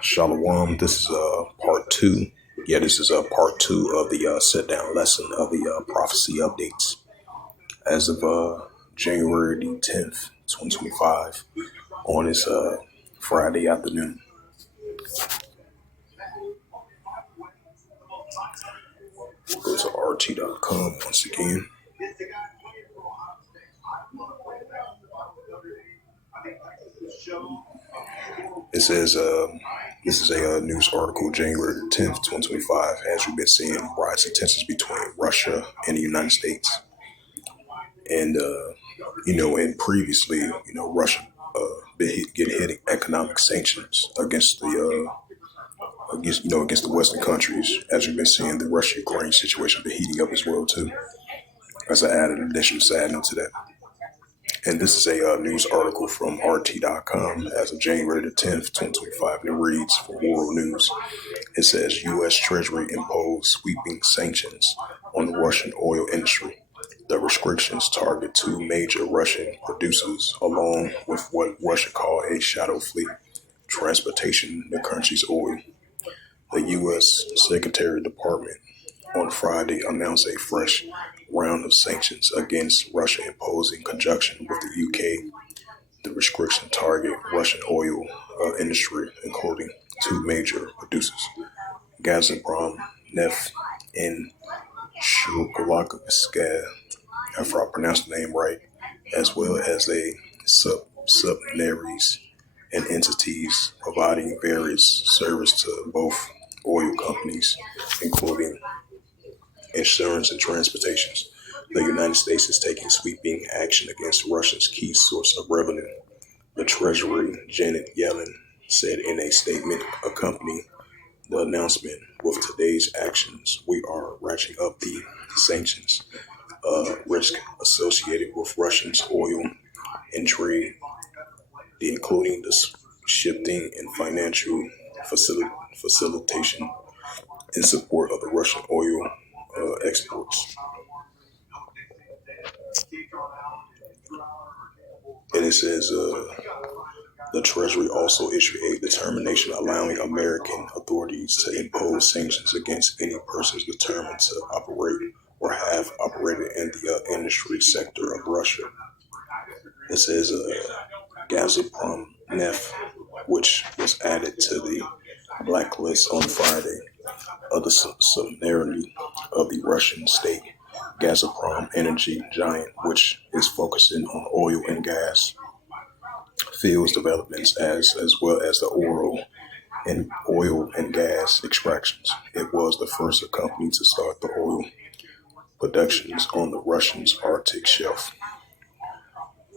Shalom. This is part two. Yeah, this is part two of the sit-down lesson of the prophecy updates as of January the 10th, 2025, on this Friday afternoon. Go to rt.com once again. It says this is a news article, January 10th, 2025. As we've been seeing, rising tensions between Russia and the United States. And, and previously, Russia getting hit economic sanctions against against the Western countries. As we've been seeing, the Russia-Ukraine situation been heating up as well, too. As I added an additional side note to that. And this is a news article from rt.com as of January the 10th, 2025, and it reads for World News. It says U.S. Treasury imposed sweeping sanctions on the Russian oil industry. The restrictions target two major Russian producers, along with what Russia called a shadow fleet, transportation the country's oil. The U.S. Secretary of Department on Friday announced a fresh round of sanctions against Russia imposed in conjunction with the UK. The restriction target Russian oil industry, including two major producers, Gazprom Neft and Shukalaka, if I pronounced the name right, as well as a subsidiaries and entities providing various service to both oil companies, including insurance and transportations. The United States is taking sweeping action against Russia's key source of revenue. The Treasury, Janet Yellen, said in a statement accompanying the announcement. With today's actions, we are ratcheting up the sanctions risk associated with Russia's oil and trade, including the shifting and financial facilitation in support of the Russian oil exports. And it says the Treasury also issued a determination allowing American authorities to impose sanctions against any persons determined to operate or have operated in the industry sector of Russia. It says Gazprom Neft, which was added to the blacklist on Friday of the subsidiary of the Russian state Gazprom energy giant, which is focusing on oil and gas fields developments as well as the oil and gas extractions. It was the first company to start the oil productions on the Russian's Arctic shelf.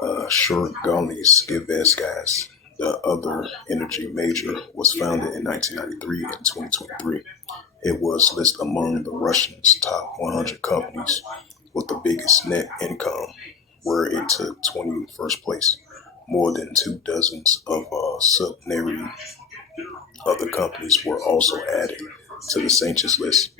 Shurgalnyskivesgas, the other energy major, was founded in 1993 and 2023. It was listed among the Russians' top 100 companies with the biggest net income, where it took 21st place. More than 2 dozens of subsidiary other companies were also added to the sanctions list.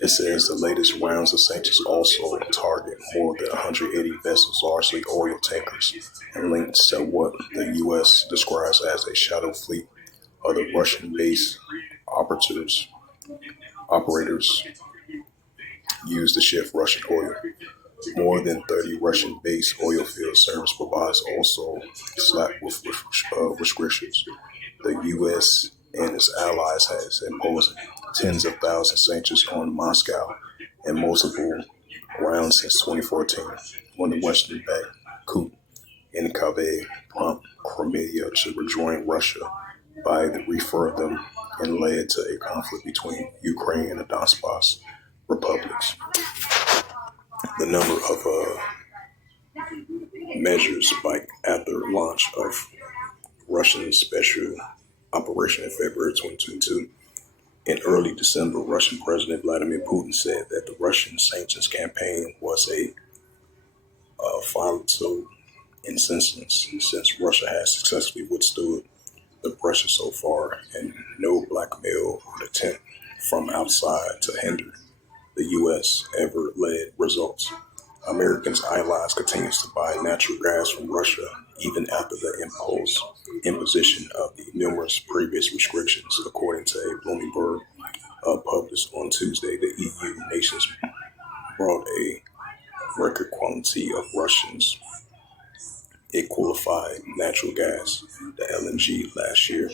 It says the latest rounds of sanctions also target more than 180 vessels, largely oil tankers, and linked to what the U.S. describes as a shadow fleet of the Russian-based operators used to shift Russian oil. More than 30 Russian-based oil field service providers also slapped with restrictions. The U.S. and its allies has imposed tens of thousands of sanctions on Moscow in multiple rounds since 2014, when the Western-backed coup in Kiev prompted Crimea to rejoin Russia by the referendum and led to a conflict between Ukraine and the Donbass republics. The number of measures spiked after launch of Russian special operation in February 2022. In early December, Russian President Vladimir Putin said that the Russian sanctions campaign was a fatal instance since Russia has successfully withstood the pressure so far, and no blackmail or attempt from outside to hinder the U.S. ever led results. Americans' allies continues to buy natural gas from Russia even after the imposition of the numerous previous restrictions, according to a Bloomberg published on Tuesday. The EU nations brought a record quantity of Russians it qualified natural gas, the LNG, last year.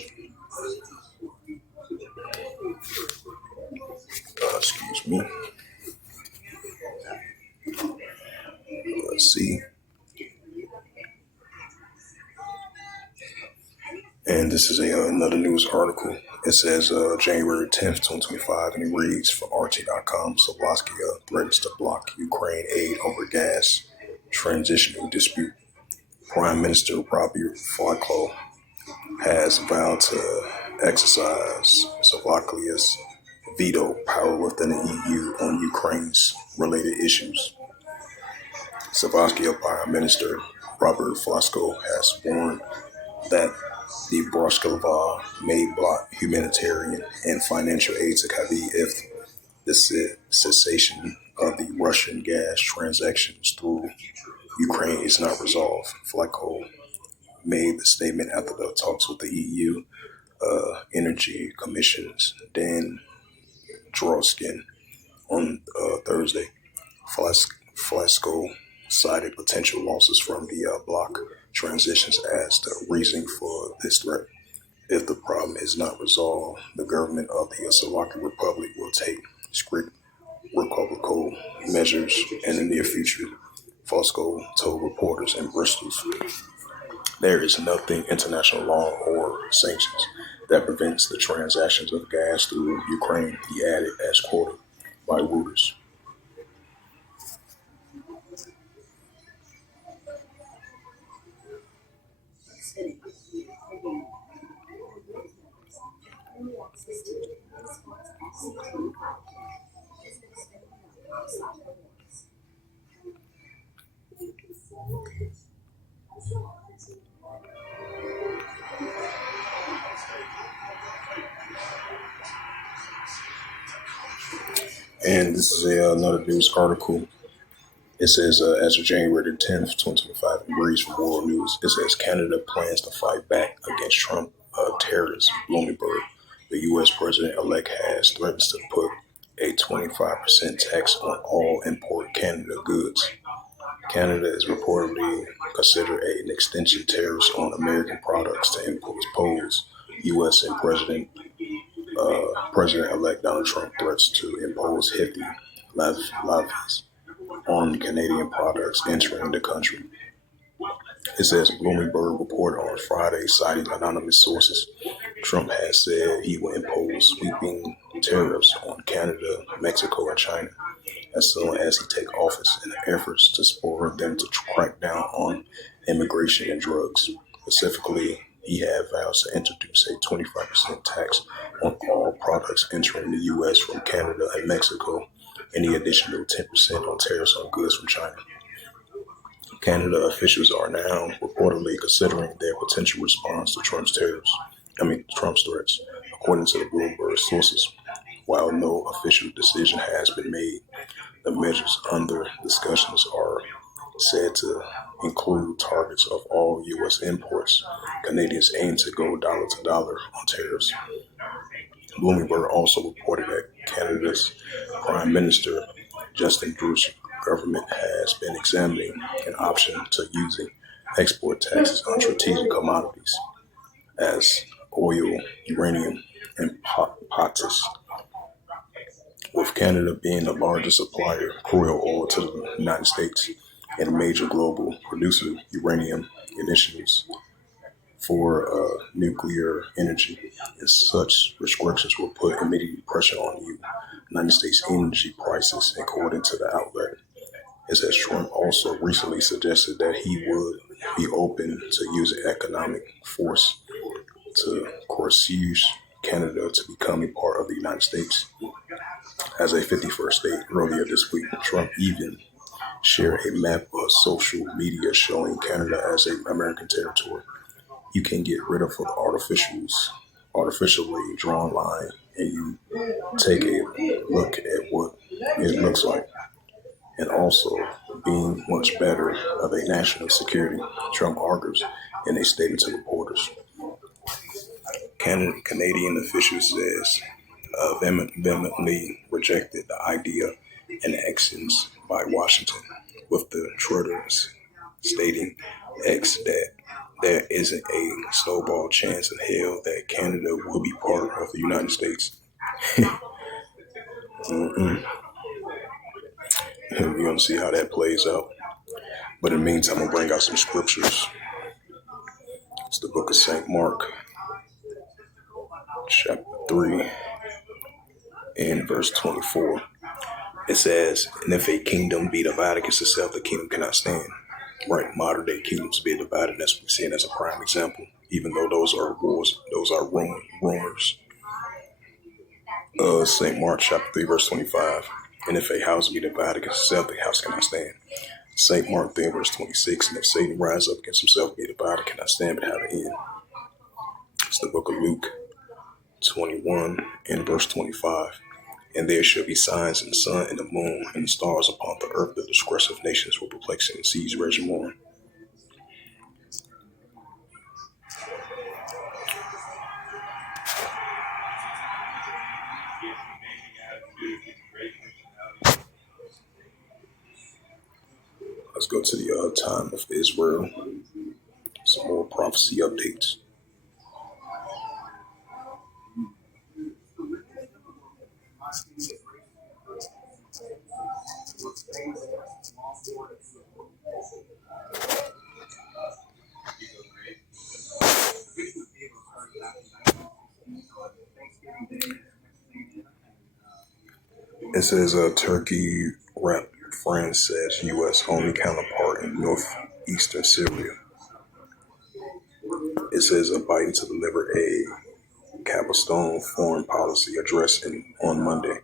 Excuse me. Let's see. And this is another news article. It says January 10th, 2025, and it reads from RT.com. Slovakia threatens to block Ukraine aid over gas transitioning dispute. Prime Minister Robert Fico has vowed to exercise Slovakia's veto power within the EU on Ukraine's related issues. Slovakia Prime Minister Robert Fico has warned that the Bratislava may block humanitarian and financial aid to Kyiv if the cessation of the Russian gas transactions through Ukraine is not resolved. Fico made the statement after the talks with the EU Energy Commission's Dan Droskin on Thursday. Fico cited potential losses from the bloc transitions as the reason for this threat. If the problem is not resolved, the government of the Slovakian Republic will take strict republican measures in the near future, Fosco told reporters in Bristol. There is nothing international law or sanctions that prevents the transactions of gas through Ukraine, he added, as quoted by Reuters. And this is another news article. It says, as of January 10th, 2025, it reads from World News. It says, Canada plans to fight back against Trump terrorists. Bloomberg, the U.S. president-elect has threatened to put a 25% tax on all import Canada goods. Canada is reportedly considered an extension tariffs on American products to impose U.S. and President-elect Donald Trump threats to impose hefty levies on Canadian products entering the country. It says Bloomberg reported on Friday, citing anonymous sources. Trump has said he will impose sweeping tariffs on Canada, Mexico, and China as soon as he takes office in efforts to spur them to crack down on immigration and drugs. Specifically, he had vowed to introduce a 25% tax on all products entering the U.S. from Canada and Mexico, and the additional 10% on tariffs on goods from China. Canada officials are now reportedly considering their potential response to Trump's threats, according to the Bloomberg sources. While no official decision has been made, the measures under discussions are said to include targets of all U.S. imports. Canadians aim to go dollar to dollar on tariffs. Bloomberg also reported that Canada's Prime Minister Justin Trudeau's government has been examining an option to using export taxes on strategic commodities as oil, uranium, and potash. With Canada being the largest supplier of crude oil to the United States and a major global producer of uranium initiatives for nuclear energy, and such restrictions will put immediate pressure on the United States energy prices, according to the outlet. It says Trump also recently suggested that he would be open to using economic force to coerce Canada to become a part of the United States as a 51st state. Earlier this week, Trump even shared a map of social media showing Canada as an American territory. You can get rid of the artificially drawn line, and you take a look at what it looks like. and also being much better of a national security, Trump argues in a statement to reporters. Canadian official says vehemently rejected the idea and actions by Washington, with the Trudeau's stating X that there isn't a snowball chance in hell that Canada will be part of the United States. We're going to see how that plays out. But in the meantime, I'm going to bring out some scriptures. It's the book of St. Mark, chapter 3, and verse 24. It says, and if a kingdom be divided against itself, the kingdom cannot stand. Right, modern day kingdoms being divided, that's what we're seeing as a prime example, even though those are wars, those are rumors. St. Mark chapter 3, verse 25. And if a house be divided against itself, the house cannot stand. St. Mark 3, verse 26. And if Satan rise up against himself, be divided, cannot stand, but have an end. It's the book of Luke 21 and verse 25. And there shall be signs in the sun and the moon and the stars upon the earth. The disgrace of nations will perplex and seas raging more. Let's go to the time of Israel. Some more prophecy updates. It says Turkey rep France says U.S. only counterpart in northeastern Syria. It says Biden to deliver a capstone foreign policy address on Monday.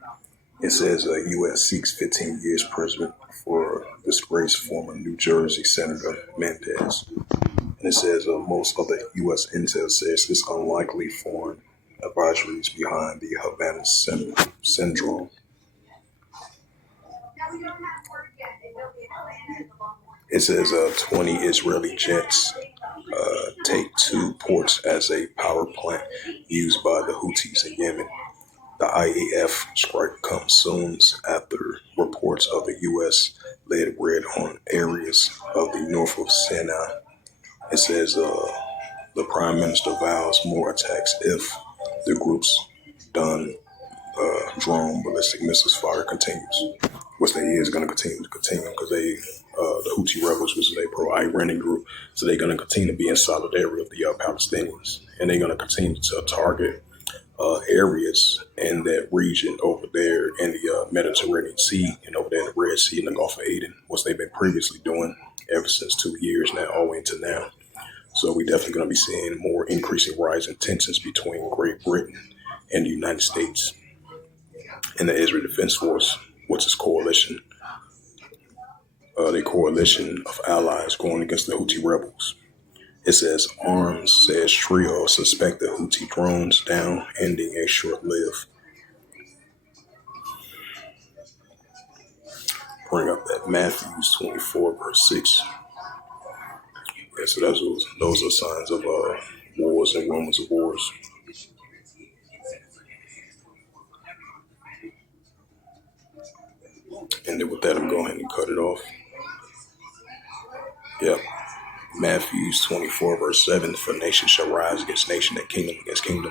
It says U.S. seeks 15 years imprisonment for disgraced former New Jersey Senator Mendez. And it says most of the U.S. intel says it's unlikely foreign advisories behind the Havana syndrome. It says 20 Israeli jets take 2 ports as a power plant used by the Houthis in Yemen. The IAF strike comes soon after reports of the U.S. laid raid on areas of the north of Sinai. It says the Prime Minister vows more attacks if the group's drone ballistic missiles fire continues, which they is going to continue because they the Houthi rebels, which is a pro-Iranian group, so they're going to continue to be in solidarity with the Palestinians, and they're going to continue to target areas in that region over there in the Mediterranean Sea and over there in the Red Sea and the Gulf of Aden, which they've been previously doing ever since 2 years now, all the way into now. So we're definitely going to be seeing more increasing rise in tensions between Great Britain and the United States and the Israel Defense Force, which is coalition. The coalition of allies going against the Houthi rebels. It says arms says trio suspect the Houthi drones down, ending a short-lived. Bring up that Matthew 24 verse 6. Yeah, so those are signs of wars and rumors of wars. And then with that, I'm going to cut it off. Yep. Matthew 24 verse 7. For nation shall rise against nation and kingdom against kingdom.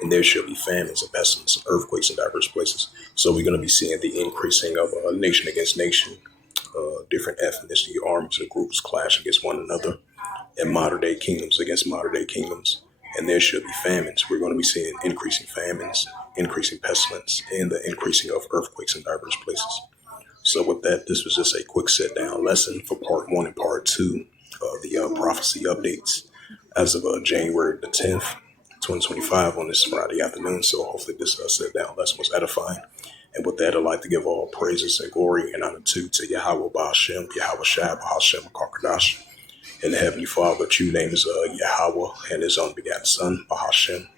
And there shall be famines and pestilence and earthquakes in diverse places. So we're going to be seeing the increasing of nation against nation, different ethnicity, armies, and groups clash against one another, and modern day kingdoms against modern day kingdoms. And there should be famines. We're going to be seeing increasing famines, increasing pestilence, and the increasing of earthquakes in diverse places. So with that, this was just a quick sit-down lesson for part 1 and part 2 of the prophecy updates as of January the 10th, 2025 on this Friday afternoon. So hopefully this sit-down lesson was edifying. And with that, I'd like to give all praises and glory and honor to Yahweh Ba'ashem, Yahweh Shai, Ba'ashem, Karkadash. And the Heavenly Father, true name is Yahweh, and His only begotten Son, Ba'ashem.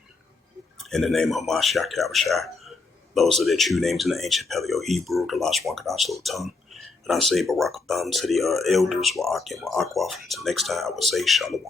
In the name of Hamashiach Yahushua. Those are their true names in the ancient Paleo Hebrew, the last one Kadash little tongue. And I say Barakatham to the elders, Wa'akim, Wa'akwaf. Until next time, I would say Shalom.